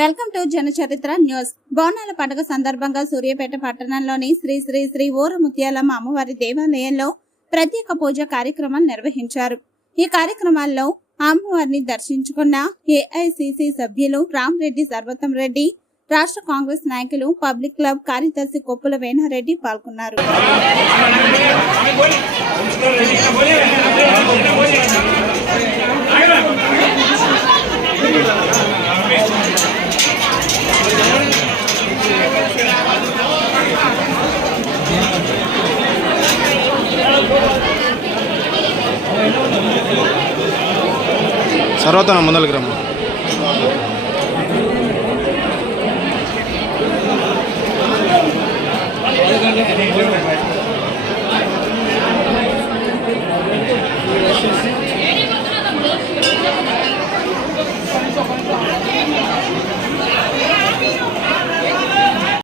Welcome to జనచరిత్ర news. బోనాల పండుగ సందర్భంగా సూర్యాపేట పట్టణంలోని శ్రీ శ్రీ శ్రీ ఊర ముత్యాలమ్మ అమ్మవారి దేవాలయంలో ప్రత్యేక పూజ కార్యక్రమాలు నిర్వహించారు. ఈ కార్యక్రమాల్లో అమ్మవారిని దర్శించుకున్న ఏఐసిసి సభ్యులు రామరెడ్డి సర్వతం రెడ్డి రాష్ట్ర కాంగ్రెస్ నాయకులు పబ్లిక్ క్లబ్ కార్యదర్శి కొప్పుల వేణారెడ్డి పాల్గొన్నారు. సర్వతన ముందలకి రమ్మ